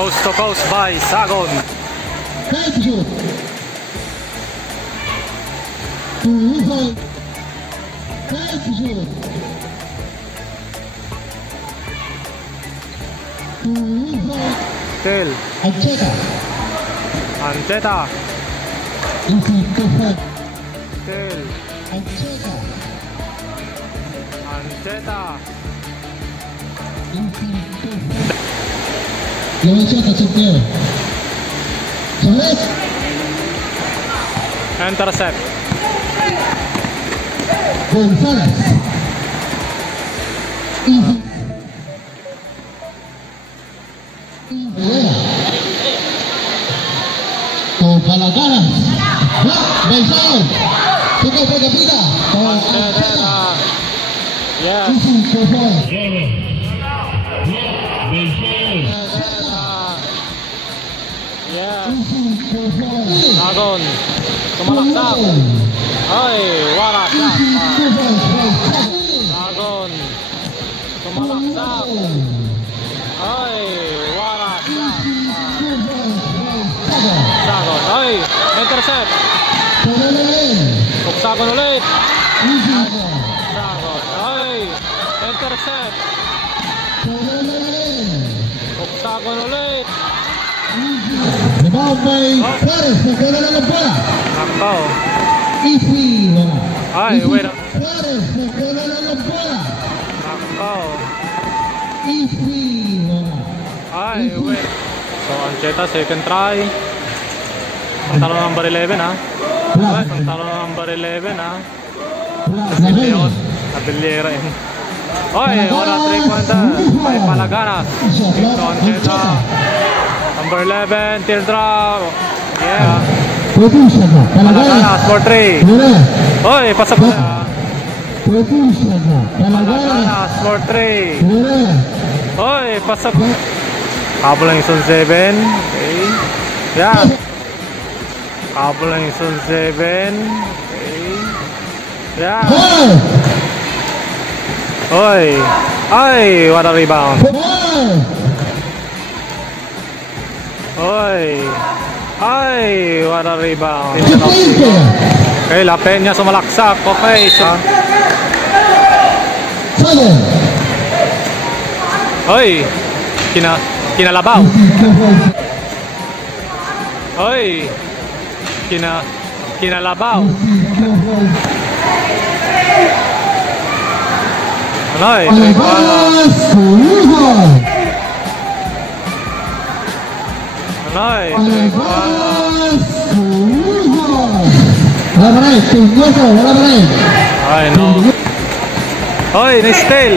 Coast to coast by Sagon. Tel. Ancheta. Tel. Ancheta. Intercept. González. Palaganas. Benzón. Chico por capita. Yes. Sagon. Sumalaksak. Ay, warasak. Sagon. Sumalaksak. Ay, warasak. Sagon. Ay, intercept. Sagon ulit. Sagon. Ay, intercept. Sagon ulit. Rebound by Juárez, se queda en la bola. Nakao. Easy. Ay, wait. Juárez, se queda en la bola. Nakao. Easy. Ay, wait. So, Ancheta, second try. Pantalo number 11, ha? Ay, pantalo number 11, ha? Leon. Abiliera yun. Oy, wala 3-pointer. May Palaganas. So, Ancheta. Number 11, teardrop. Yeah. Palaganas for 3. Oy, pasok na. Palaganas for 3. Oy, pasok. Kabul lang yung 7. Okay. Yeah. Kabul lang yung 7. Okay. Yeah. Oy. Ay, what a rebound. Oy. Ay, what a rebound. Okay, La Peña sumalaksak. Okay, so. Oy. Kinalabaw. Oy. Kinalabaw. Anoy. Anoy. Ay, no. Oy, ni-steal.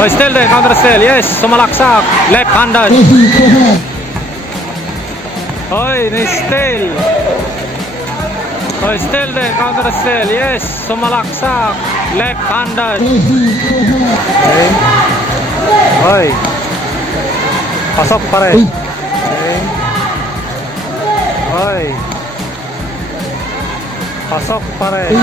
Oy, steal din, counter steal. Yes, sumalaksak. Left-handed. Oy, ni-steal. Oy, steal din, counter steal. Yes, sumalaksak. Left-handed. Okay. Oy. Pasok pa rin. Okay. Oy. Pasok pa rin.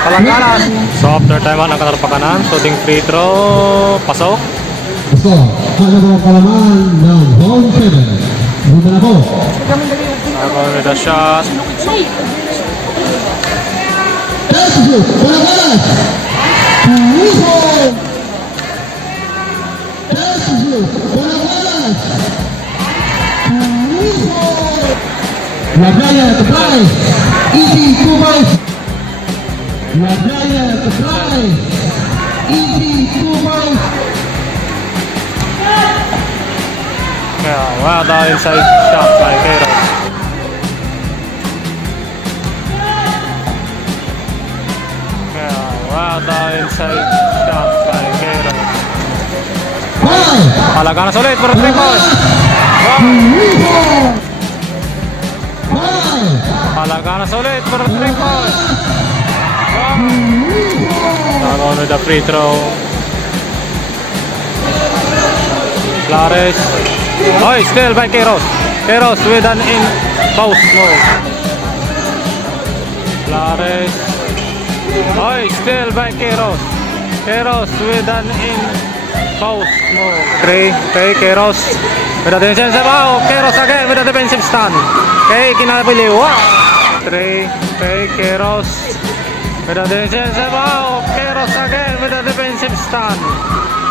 Palaganas. So after time ang nakatar pa kanan. Shooting free throw. Pasok. Pasok. Pagkatapos kalaman ng home 7. Buta na po. Sagon with a shot. Palaganas. La Playa to play. Easy 2 points. La Playa to play. Easy 2 points. Yeah, well done inside shot by Queiroz. Yeah, well done inside shot by Queiroz. Palaganas ulit for 3 points. Palaganas ulit for 3 points. Sagon with the free throw. Flores. Oh, still by Queiroz. Queiroz with an in post move. Flores. Oh, still by Queiroz. Queiroz with an in post move. 3. Okay, Queiroz with a defensive foul. Queiroz again with a defensive stand. Okay, kinapiliwa. 3. Okay, Queiroz with a defensive foul. Queiroz again with a defensive stand.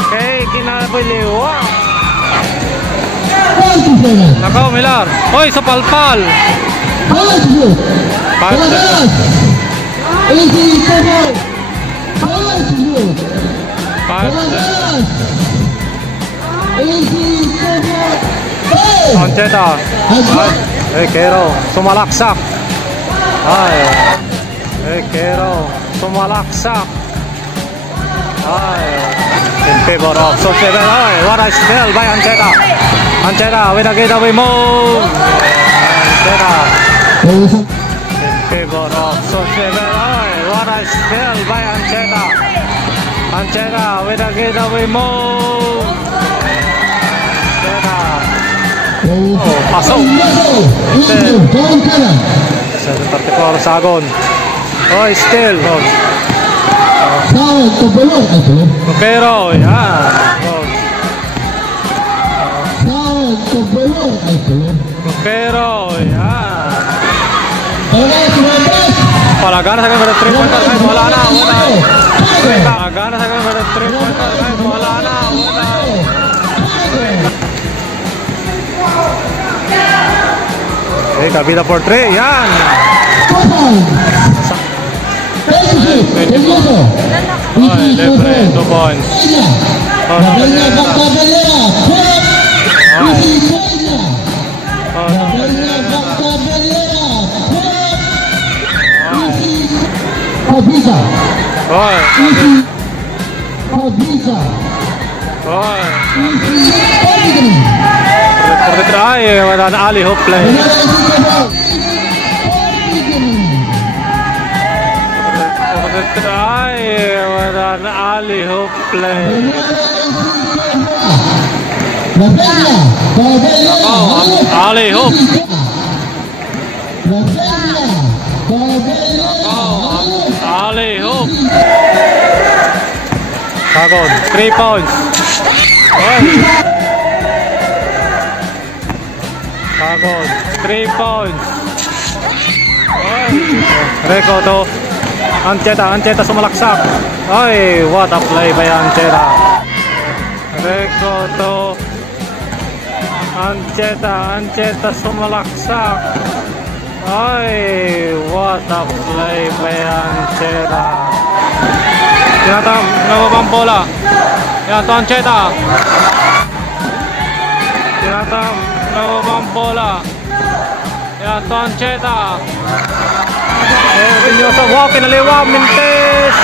Okay, kinapiliwa. Nakaw, Milar. Hoy, sa palpal. Ancheta. Hey, Queiroz. Sumalaksak. Ay. Hey, Queiroz. Sumalaksak. Ay. In favor of Sociedad. Ay, what a steal by Ancheta. Ancheta with a getaway move. Ancheta in favor of Sociedad. Ay, what a steal by Ancheta. Ancheta with a getaway move. Ancheta. Oh, pasok. 7:34 Sagon. Oh, still. Pero, yan. Pero, yan. Palaganas akan ber 3-pointer guys, wala na. Palaganas akan ber 3-pointer guys, wala na. Okay, kabida for 3, yan. Ay, libre, 2 points. For the try, with an alley hoop play. For the try, with an alley hoop play. Oh, alley hoop. Alley hoop. Sagon, 3 points. Sagon, 3 points. Reco to Ancheta sumalaksak. Ay, what a play by Ancheta. Reco to Ancheta sumalaksak. Ay, what a play by Ancheta. Tinatang nababang bola. Yan to Ancheta. Tinatang nababang bola. Yan to Ancheta. Vinyoso walk in aliwa Mintes.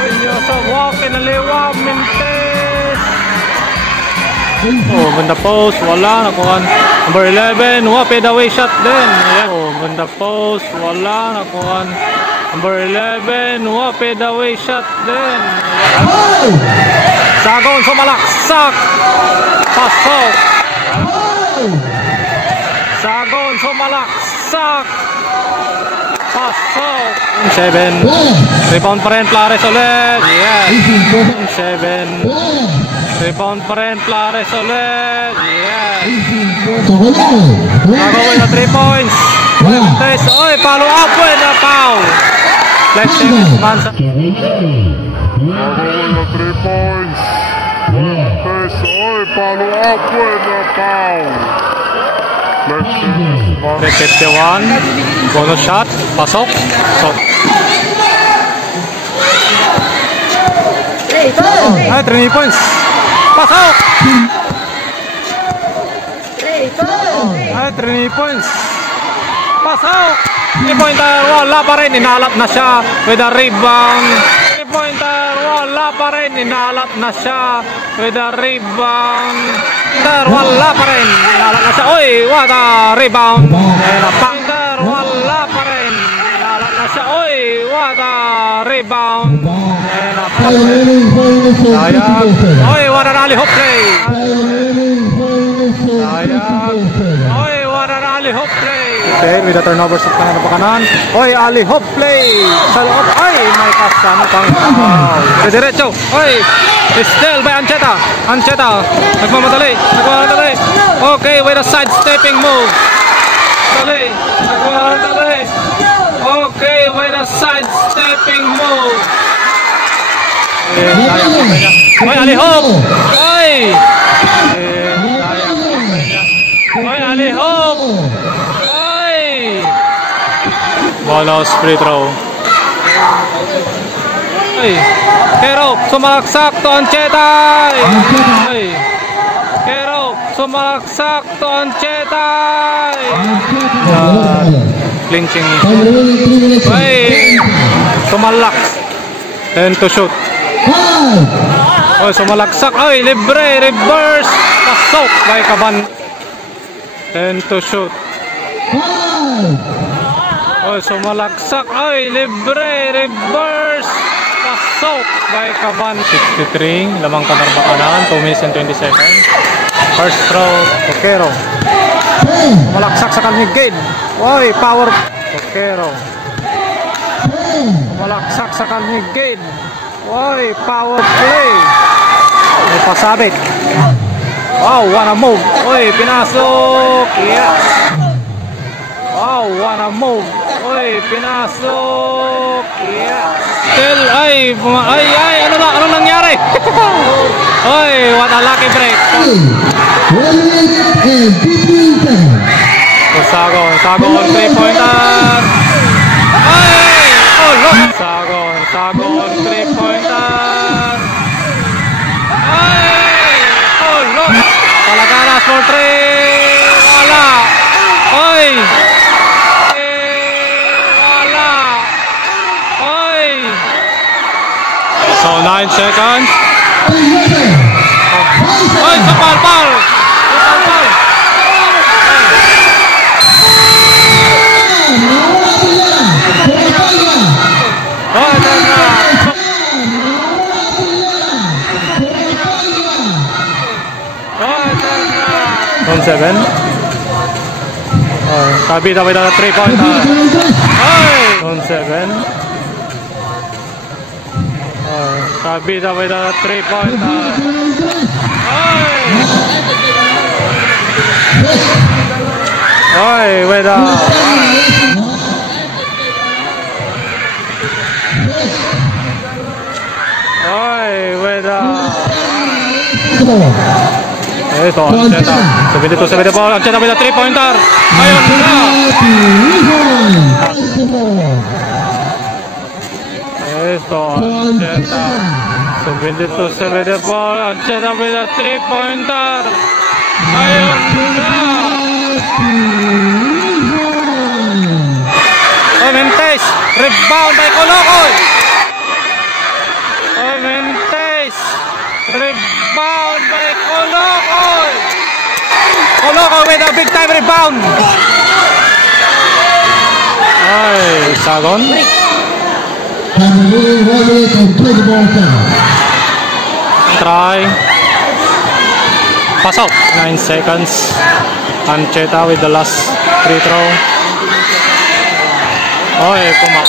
Vinyoso walk in aliwa Mintes. Oh, ganda post, wala nakuha. Number 11, fade away shot din. Ayan. Oh, ganda post, wala nakuha. Number 11, fade away shot din. Sagon sumalaksak. Pasok. Sagon sumalaksak. Pasok. 7. Rebound pa rin, Flores ulit. Yes. 7. Rebound pa rin, Flores ulit. Yes. Sagon na 3 points. Oy, follow up with a foul. Let's see this man. Sagon na 3 points. Oy, follow up with a foul. Let's see this man. 51. Bonus shot. Pasok. Ay, 3 points. Pasok. Ay, 3 points. Pasok. 3-pointer, wala pa rin. Inalap na siya with a rebound. 3-pointer, wala wala pa rin. Inalat na siya with a rebound. Wala pa rin. Inalat na siya. Oy, what a rebound. Wala pa rin. Inalat na siya. Oy, what a rebound. Sayang. Oy, what a rally hoop play. Sayang. Oy, what a rally hoop play. Okay, with the turnover sa kanan pa kanan. Oy, ali hoop play. Sa loob. Ay, may kasama pang foul. Diretso. Oy, still by Ancheta. Ancheta. Nagmamadali. Nagmamadali. Okay, with a side-stepping move. Dali. Nagmamadali. Okay, with a side-stepping move. Oy, ali hoop. Oy. Oy, ali hoop. Bolos free throw. Ay, Kero sumalaksak to Ancheta. Ay, Kero sumalaksak to Ancheta. Clinching. Ay, sumalaks. 10 to shoot. Ay, sumalaksak. Ay, libre, reverse. Pasok by Caban. 10 to shoot. Oh, sumalaksak. Ay, libre, reverse. Pasok by Caban. 63, lamang kanan kanan. 2 minutes and 20 seconds. First throw, Tokero. Sumalaksak sa kanyang gate. Oy, power. Tokero. Sumalaksak sa kanyang gate. Oy, power play. May pasabit. Wow, wanna move. Oy, pinasok. Yes. Wow, wanna move. Oy, pinasok. Yes. Still, ay, ano nangyari? Oy, what a lucky break. Sagon, 3-pointer. Ay, oh, look. Sagon, 3-pointer. Ay, oh, look. Palagaras for 3. Wala. Oy. So 9 seconds. Oy, kapal-pal. Kapal-pal. Oh, tara. Oh, tara. 7. Oh, Kabita with a 3-pointer. Oy, 7. Kabita with a 3-pointer. Oy, with a... Oy, with a... Ito, Ancheta. 72-74. Ancheta with a 3-pointer. Ayun na! Ito, Ancheta. 72-74. Ancheta with a 3-pointer. Ayun na! Mentes. Rebound by Colocoy. Mentes. Rebound by Colocoy. Colocoy with a big time rebound. Ay, Sagon. Try. Pasok. 9 seconds. Ancheta with the last free throw. Oy, pumak.